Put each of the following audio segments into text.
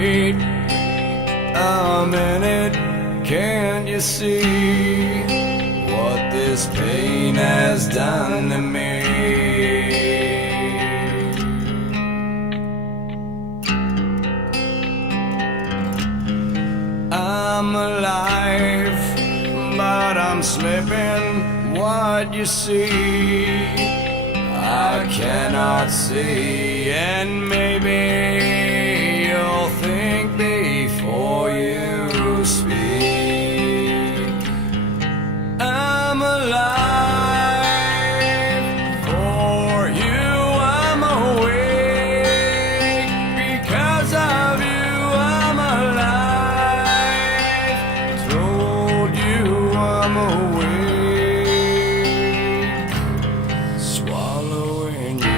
wait a minute, can't you see what this pain has done to me? I'm alive, but I'm slipping. What you see, I cannot see, and maybe you'll think before you speak. I'm alive for you, I'm awake because of you, I'm alive. Told you I'm awake. Swallowing you.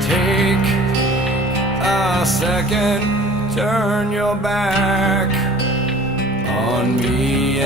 Take a second, turn your back on me